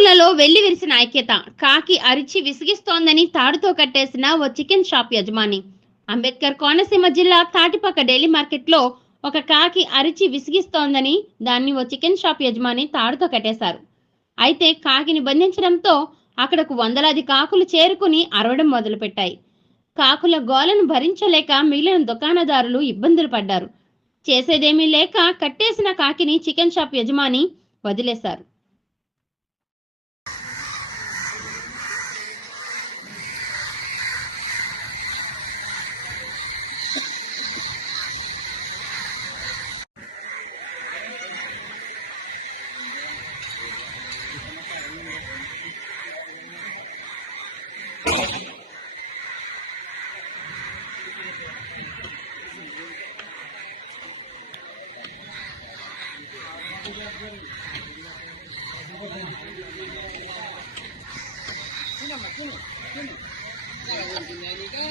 కాకులలో వెళ్ళి విరిసిన ఐక్యత కాకి అరిచి విసిగిస్తోందని తాడుతో కట్టేసిన ఓ చికెన్ షాప్ యజమాని. అంబేద్కర్ కోనసీమ జిల్లా తాటిపక్క డైలీ మార్కెట్లో ఒక కాకి అరిచి విసిగిస్తోందని దాన్ని ఓ చికెన్ షాప్ యజమాని తాడుతో కట్టేశారు. అయితే కాకిని బంధించడంతో అక్కడకు వందలాది కాకులు చేరుకుని అరవడం మొదలుపెట్టాయి. కాకుల గోలను భరించలేక మిగిలిన దుకాణదారులు ఇబ్బందులు పడ్డారు. చేసేదేమీ లేక కట్టేసిన కాకిని చికెన్ షాప్ యజమాని వదిలేశారు. Sino ba? Sino? Sino? Sino? Sino?